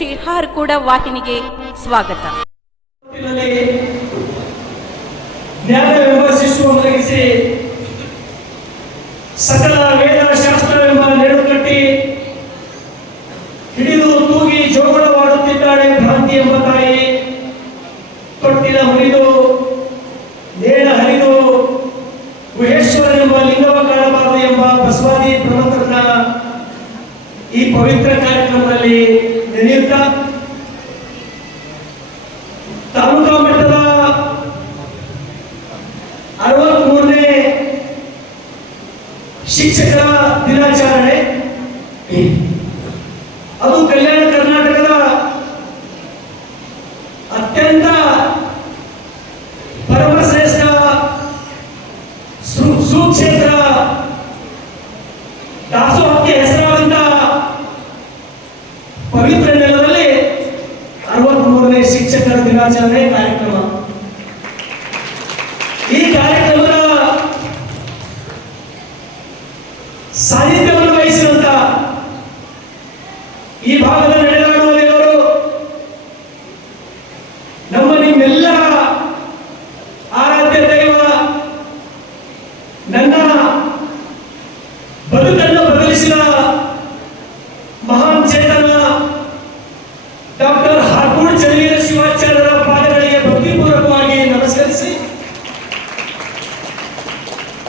ಶ್ರೀಹಾರ್ ಕೂಡ ವಾಹಿನಿಗೆ ಸ್ವಾಗತ. ಸಕಲ ವೇದ ಶಾಸ್ತ್ರ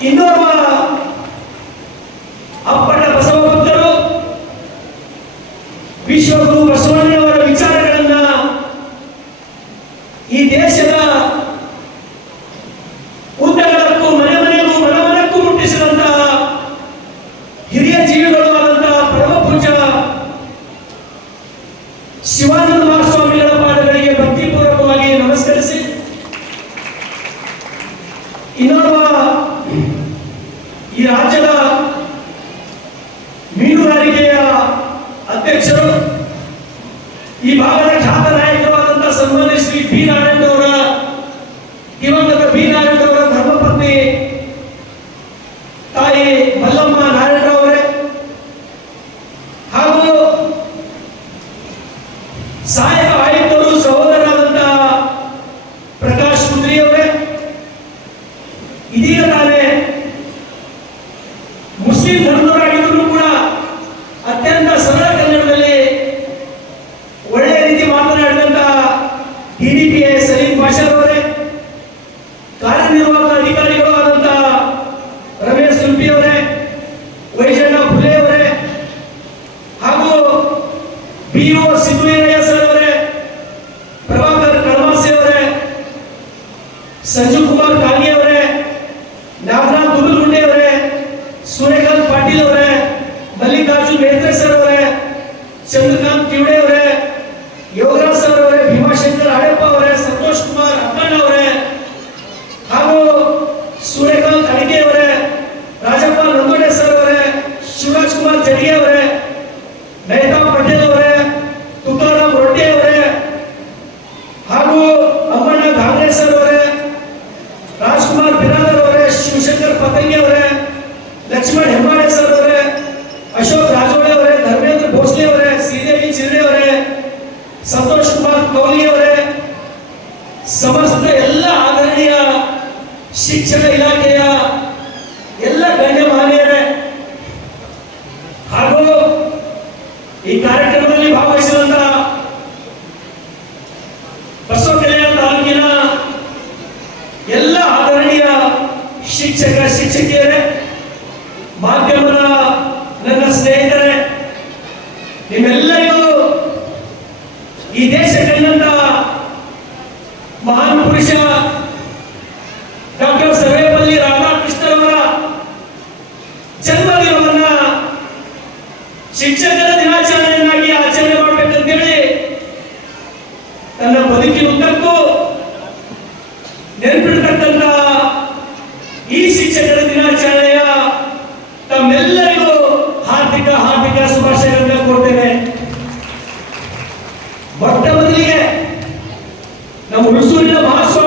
enormous पाटिल हो रहे हैं मल्लिकार्जुन रेंद्र सर हो रहे हैं चंद्रकांत किवड़े ಈ ಕಾರ್ಯಕ್ರಮದಲ್ಲಿ ಭಾಗವಹಿಸುವಂತಹ ಮೊಟ್ಟ ಮೊದಲಿಗೆ ನಮ್ಮ ಹುಣಸೂರಿನ ಮಹಾಸ್ವಾಮಿ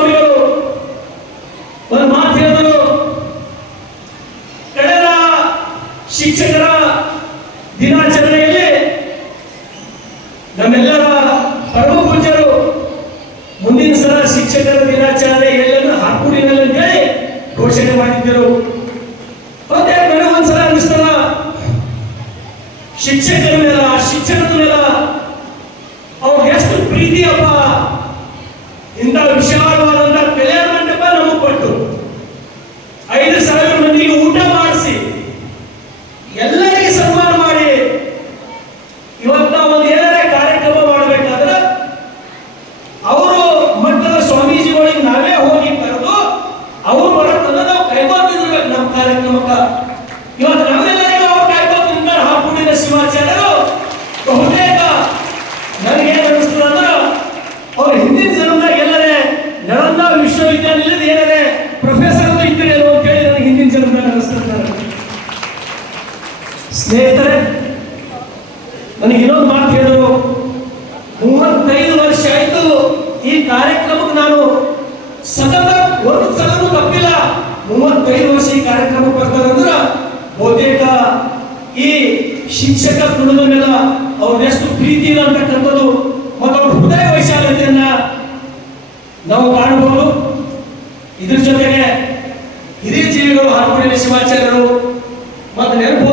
ಹಿರಿಯ ಜೀವಿಗಳು ಹಾರ್ಕೊಂಡಿನ ಶಿವಾಚಾರ್ಯರು ಮತ್ತು ನೆನಪು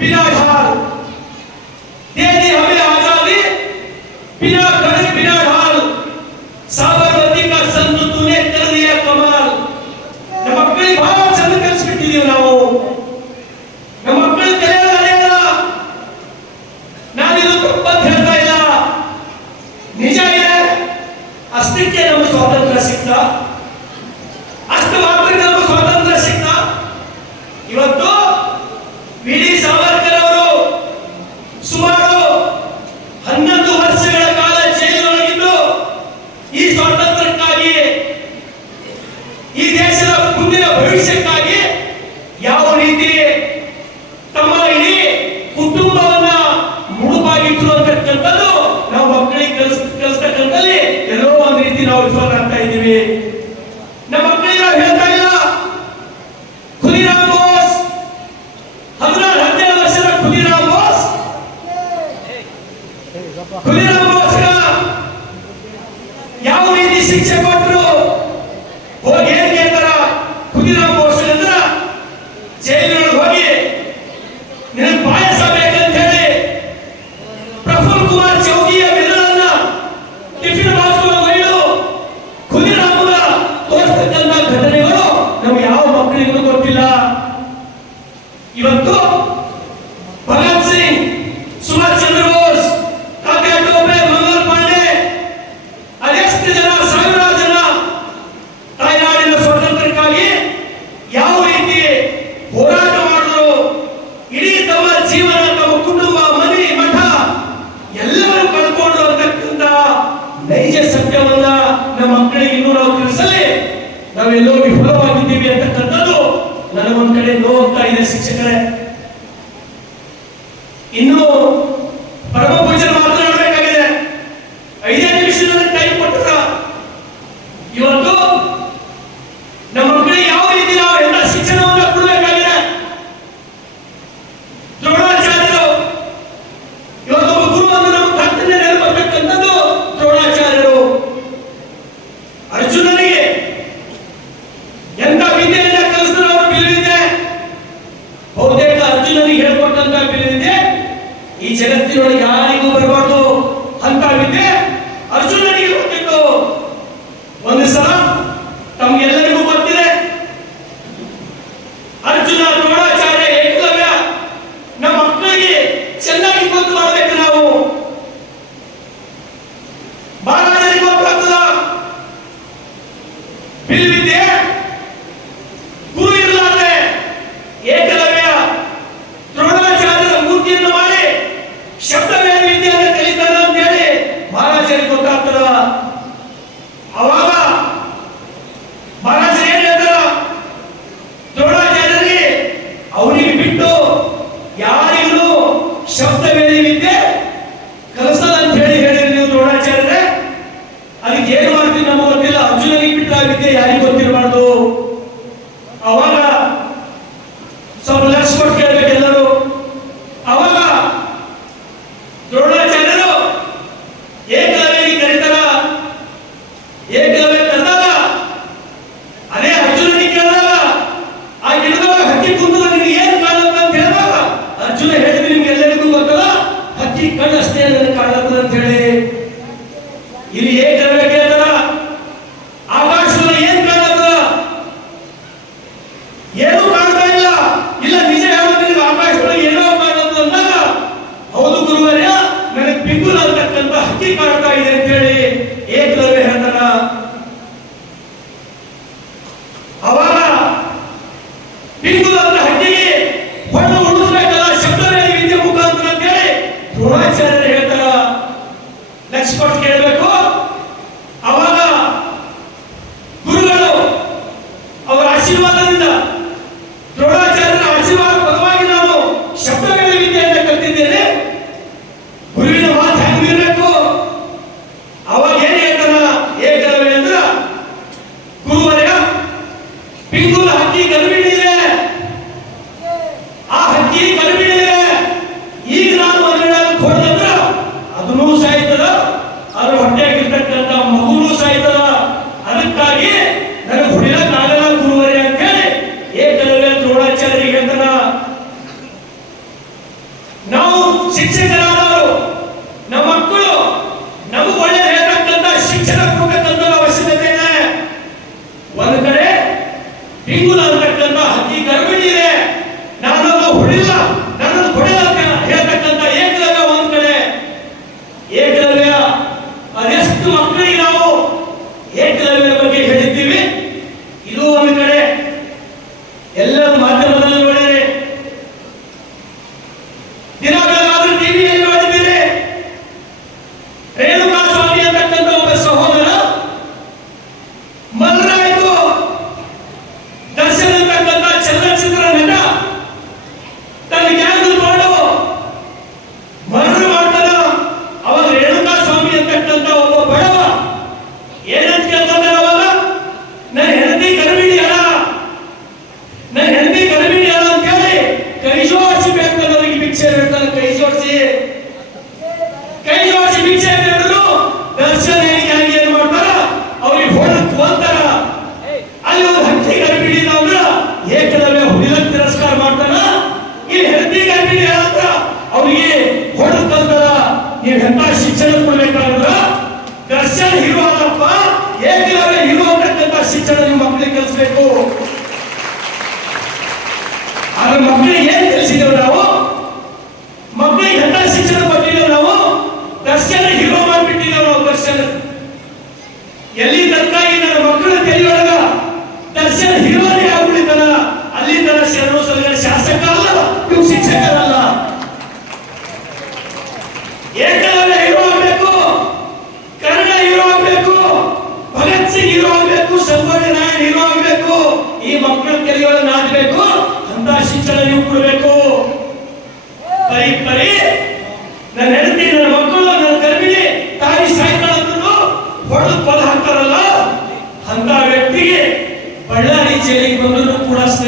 বিনয় ಒಂದ್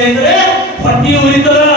ಸ್ನೇಹಿತರೆ ಹೊಟ್ಟಿ ಉರಿತದ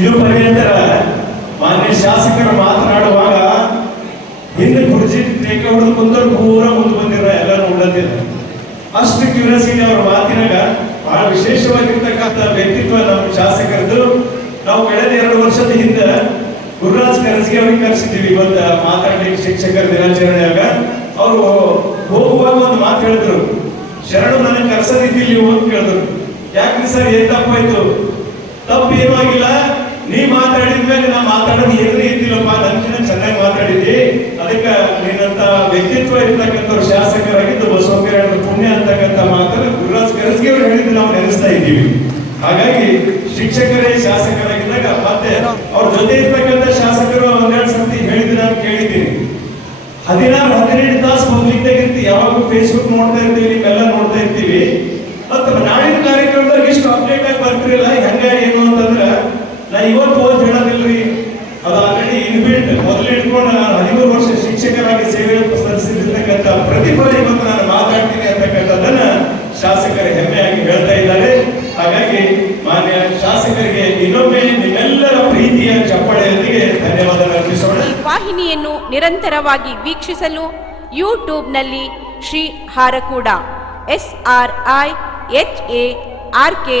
ಇದು ಪರ್ಯಂತರ ಮಾನ್ಯ ಶಾಸಕರು ಮಾತನಾಡುವಾಗ ಹಿಂದೆ ಕುರ್ಚಿ ಟೇಕ ಹೊಡೆದು ಬಂದವರು ಪೂರ ಮುಂದೆ ಬಂದಿರ ಎಲ್ಲ ಉಳ್ಳದಿಲ್ಲ ಅಷ್ಟು ಕ್ಯೂರಿಯಾಸಿಟಿ ಅವ್ರ ಮಾತಿನಾಗ ಬಹಳ ವಿಶೇಷವಾಗಿರ್ತಕ್ಕಂಥ ವ್ಯಕ್ತಿತ್ವ ನಮ್ಮ ಶಾಸಕರದ್ದು. ನಾವು ಕಳೆದ ಎರಡು ವರ್ಷದ ಹಿಂದೆ ಗುರುರಾಜ್ ಕರಸ್ಗೆ ಅವ್ರಿಗೆ ಕರೆಸಿದ್ದೀವಿ ಇವತ್ತು ಶಿಕ್ಷಕರ ದಿನಾಚರಣೆಯಾಗ. ಅವರು ಹೋಗುವಾಗ ಒಂದು ಮಾತು ಹೇಳಿದ್ರು, ಶರಣು ನನಗೆ ಕರ್ಸದಿದ್ದಿಲ್ಲ ಅಂತ ಕೇಳಿದ್ರು. ಯಾಕ್ರಿ ಸರ್, ಏನ್ ತಪ್ಪಾಯ್ತು ತಪ್ಪು ಏನೂ ಆಗಿಲ್ಲ. ನೀ ಮಾತಾಡಿದ ಮೇಲೆ ನಾ ಮಾತಾಡೋದು ಏನೂ ಇದ್ದಿಲ್ಲಪ್ಪ ನನ್ಕಿಂತ ಚೆನ್ನಾಗಿ ಮಾತಾಡಿದ್ದಿ? ಅದಕ್ಕೆ ನಿನ್ನಂತ ವ್ಯಕ್ತಿತ್ವ ಇರ್ತಕ್ಕಂಥವ್ರು ಶಾಸಕರಾಗಿದ್ದು ಬಸವಕರ ಪುಣ್ಯ ಅಂತಕ್ಕಂಥ ಮಾತನ್ನು ಗುರುರಾಜ್ ಕರಸ್ಗೆ ಅವ್ರು ಹೇಳಿದ್ದು ನಾವು ನೆನೆಸ್ತಾ ಇದ್ದೀವಿ. ಹಾಗಾಗಿ ಶಿಕ್ಷಕರೇ ಶಾಸಕರಾಗಿದ್ದಾಗ ಮತ್ತೆ ಅವ್ರ ಜೊತೆ ಇರ್ತಕ್ಕಂಥ ಶಾಸಕರು ಒಂದೆರಡು ಸರ್ತಿ ಹೇಳಿದ್ದು ನಾನು ಕೇಳಿದ್ದೀನಿ. ಹದಿನಾರು, ಹದಿನೆಂಟು ತಾಸು ಪಬ್ಲಿಕ್ ಇರ್ತೀವಿ ಯಾವಾಗಲೂ ಫೇಸ್ಬುಕ್ ನೋಡ್ತಾ ಇರ್ತೀವಿ, ನಿಮ್ಮೆಲ್ಲ ನೋಡ್ತಾ ಇರ್ತೀವಿ. ಮತ್ತು ನಾಳಿನ ಕಾರ್ಯಕ್ರಮದಾಗ ಇಷ್ಟು ಅಪ್ಡೇಟ್ ಆಗಿ ಬರ್ತಿರಲ್ಲ ಹೆಂಗ ಏನು ಅಂತಂದ್ರ ನಾ ಇವತ್ತು ಓದ್ ಹೇಳೋದಿಲ್ರಿ. ಅದು ಆಲ್ರೆಡಿ ಇನ್ಬಿಲ್ಟ್ ಮೊದಲು ಇಟ್ಕೊಂಡು ನಾನು ಹದಿಮೂರು ವರ್ಷ ಶಿಕ್ಷಕರಾಗಿ ಸೇವೆ ಸಲ್ಲಿಸಿರ್ತಕ್ಕಂಥ ಪ್ರತಿಫಲ ಇವತ್ತು ನಾನು ಮಾತಾಡ್ತೀನಿ ಅಂತಕ್ಕಂಥದ್ದನ್ನ ಶಾಸಕರು ಹೆಮ್ಮೆಯಾಗಿ ಹೇಳ್ತಾ ಇದ್ದಾರೆ. ಹಾಗಾಗಿ ಮಾನ್ಯ ಶಾಸಕರಿಗೆ ಇನ್ನೊಮ್ಮೆ ನಿಮ್ಮೆಲ್ಲರ ಪ್ರೀತಿಯ ಚಪ್ಪಳೆಯೊಂದಿಗೆ ಧನ್ಯವಾದ ಅರ್ಪಿಸೋಣ. ವಾಹಿನಿಯನ್ನು ನಿರಂತರವಾಗಿ ವೀಕ್ಷಿಸಲು ಯೂಟ್ಯೂಬ್ನಲ್ಲಿ Shri Harakuda S R I H A R K